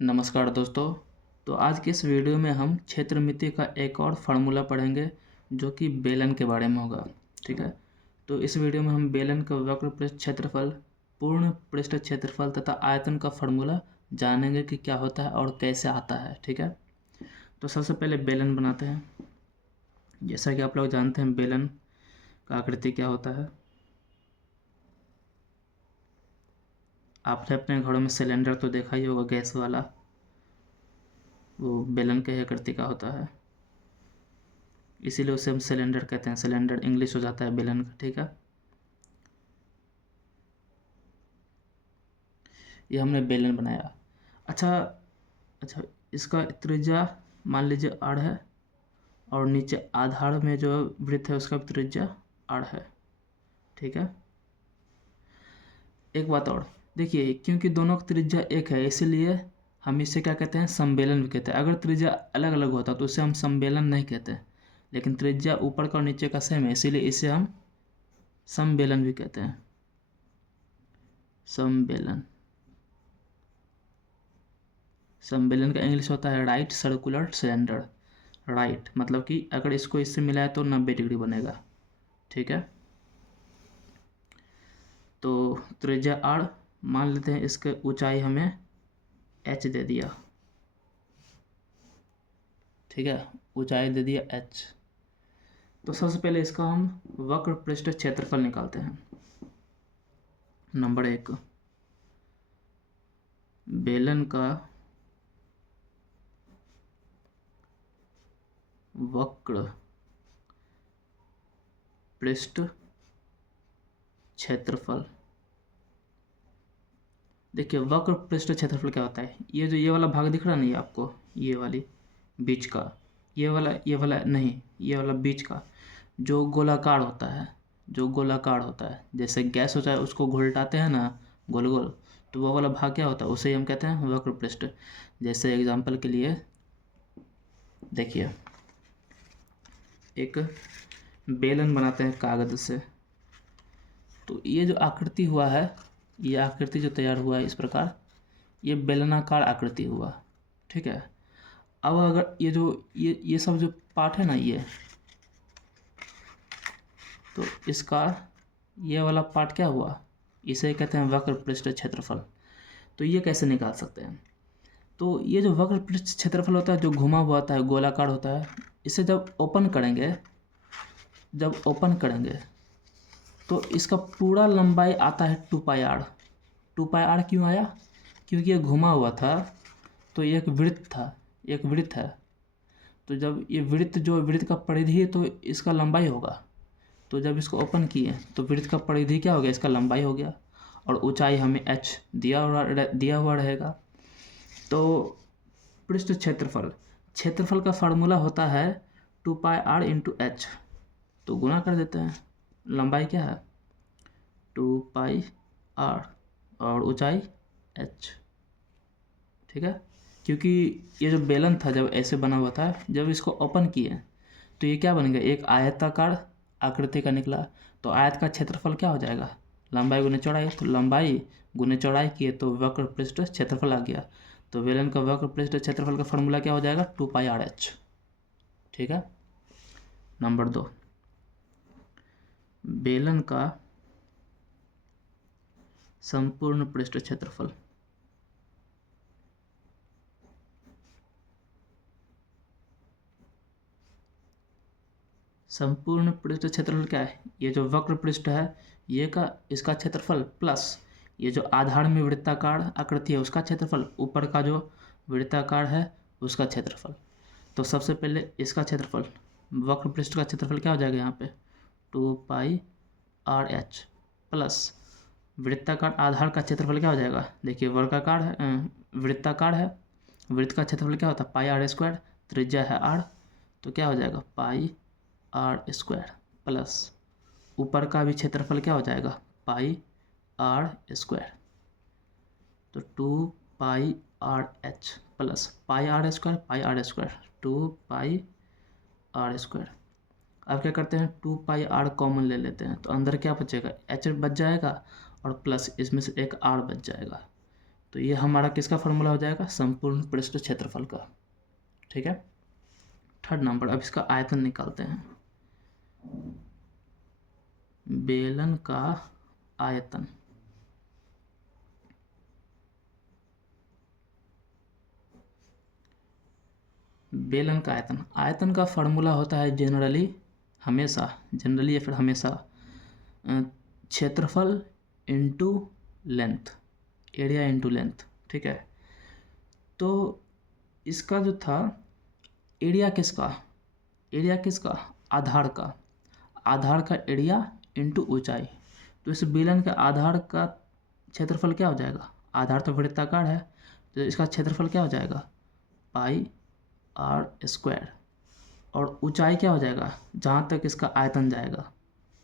नमस्कार दोस्तों। तो आज के इस वीडियो में हम क्षेत्रमिति का एक और फार्मूला पढ़ेंगे जो कि बेलन के बारे में होगा। ठीक है, तो इस वीडियो में हम बेलन का वक्र पृष्ठ क्षेत्रफल, पूर्ण पृष्ठ क्षेत्रफल तथा आयतन का फार्मूला जानेंगे कि क्या होता है और कैसे आता है। ठीक है, तो सबसे पहले बेलन बनाते हैं। जैसा कि आप लोग जानते हैं बेलन का आकृति क्या होता है। आपने अपने घरों में सिलेंडर तो देखा ही होगा, गैस वाला, वो बेलन के आकृति का होता है, इसीलिए उसे हम सिलेंडर कहते हैं। सिलेंडर इंग्लिश हो जाता है बेलन का। ठीक है, ये हमने बेलन बनाया। अच्छा, इसका त्रिज्या मान लीजिए आड़ है और नीचे आधार में जो वृत्त है उसका भी त्रिज्या आड़ है। ठीक है, एक बात और देखिए, क्योंकि दोनों का त्रिज्या एक है इसीलिए हम इसे क्या कहते हैं, समबेलन भी कहते हैं। अगर त्रिज्या अलग अलग होता तो उसे हम समबेलन नहीं कहते, लेकिन त्रिज्या ऊपर का और नीचे का सेम है इसीलिए इसे हम समबेलन भी कहते हैं। समबेलन, समबेलन का इंग्लिश होता है राइट सर्कुलर सिलेंडर। राइट मतलब कि अगर इसको इससे मिलाए तो 90 डिग्री बनेगा। ठीक है, तो त्रिज्या आड़ मान लेते हैं, इसके ऊंचाई हमें h दे दिया। ठीक है, ऊंचाई दे दिया h। तो सबसे पहले इसका हम वक्र पृष्ठ क्षेत्रफल निकालते हैं। नंबर 1, बेलन का वक्र पृष्ठ क्षेत्रफल। देखिए, वक्र पृष्ठ क्षेत्रफल क्या होता है, ये वाला भाग दिख रहा नहीं आपको, ये वाली बीच का, ये वाला नहीं, ये वाला बीच का जो गोलाकार होता है, जैसे गैस होता है उसको घुलटाते हैं ना गोल गोल, तो वो वाला भाग क्या होता है, उसे हम कहते हैं वक्र पृष्ठ। जैसे एग्जांपल के लिए देखिए, एक बेलन बनाते हैं कागज से, तो ये जो आकृति हुआ है, ये आकृति जो तैयार हुआ है इस प्रकार, ये बेलनाकार आकृति हुआ। ठीक है, अब अगर ये सब जो पार्ट है ना, ये तो इसका ये वाला पार्ट क्या हुआ, इसे कहते हैं वक्र पृष्ठ क्षेत्रफल। तो ये कैसे निकाल सकते हैं, तो ये जो वक्र पृष्ठ क्षेत्रफल होता है जो घुमा हुआ होता है, गोलाकार होता है, इसे जब ओपन करेंगे तो इसका पूरा लंबाई आता है 2πr। 2πr क्यों आया, क्योंकि ये घुमा हुआ था तो ये एक वृत्त है, तो जब ये वृत्त का परिधि है तो इसका लंबाई होगा। तो जब इसको ओपन किए तो वृत्त का परिधि क्या हो गया, इसका लंबाई हो गया, और ऊंचाई हमें h दिया हुआ रहेगा। तो पृष्ठ क्षेत्रफल का फार्मूला होता है 2πr × h। तो गुणा कर देते हैं, लंबाई क्या है 2πr और ऊंचाई h। ठीक है, क्योंकि ये जो बेलन था जब ऐसे बना हुआ था, जब इसको ओपन किए तो ये क्या बन गया, एक आयताकार आकृति का निकला। तो आयत का क्षेत्रफल क्या हो जाएगा, लंबाई गुने चौड़ाई, तो लंबाई गुने चौड़ाई किए तो वक्र पृष्ठ क्षेत्रफल आ गया। तो बेलन का वक्र पृष्ठ क्षेत्रफल का फॉर्मूला क्या हो जाएगा, 2πrh। ठीक है, नंबर 2, बेलन का संपूर्ण पृष्ठ क्षेत्रफल। संपूर्ण पृष्ठ क्षेत्रफल क्या है, ये जो वक्र पृष्ठ है इसका क्षेत्रफल प्लस ये जो आधार में वृत्ताकार आकृति है उसका क्षेत्रफल, ऊपर का जो वृत्ताकार है उसका क्षेत्रफल। तो सबसे पहले इसका क्षेत्रफल, वक्र पृष्ठ का क्षेत्रफल क्या हो जाएगा यहाँ पे 2πrh प्लस वृत्ताकार आधार का क्षेत्रफल क्या हो जाएगा, देखिए वर्गाकार है, वृत्ताकार है, वृत्त का क्षेत्रफल क्या होता है πr², त्रिज्या है r, तो क्या हो जाएगा πr² प्लस ऊपर का भी क्षेत्रफल क्या हो जाएगा πr²। तो 2πrh प्लस πr², 2πr²। अब क्या करते हैं, 2πr कॉमन ले लेते हैं, तो अंदर क्या बचेगा, h बच जाएगा और प्लस इसमें से एक r बच जाएगा। तो ये हमारा किसका फार्मूला हो जाएगा, संपूर्ण पृष्ठ क्षेत्रफल का। ठीक है, थर्ड नंबर। अब इसका आयतन निकालते हैं। बेलन का आयतन, बेलन का आयतन, आयतन का फार्मूला होता है जनरली या फिर हमेशा क्षेत्रफल into length, area into length. ठीक है, तो इसका जो था एरिया किसका, आधार का एरिया इनटू ऊंचाई। तो इस बेलन के आधार का क्षेत्रफल क्या हो जाएगा, आधार तो वृत्ताकार है, तो इसका क्षेत्रफल क्या हो जाएगा, पाई आर स्क्वायर। और ऊंचाई क्या हो जाएगा, जहाँ तक इसका आयतन जाएगा,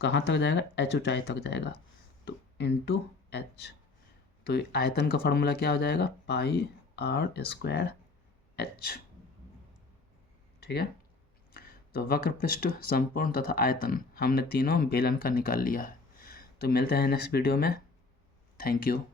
कहाँ तक जाएगा, एच ऊंचाई तक जाएगा, तो इनटू एच। तो आयतन का फार्मूला क्या हो जाएगा, पाई आर स्क्वायर एच। ठीक है, तो वक्र पृष्ठ, संपूर्ण तथा आयतन हमने तीनों बेलन का निकाल लिया है। तो मिलते हैं नेक्स्ट वीडियो में। Thank you.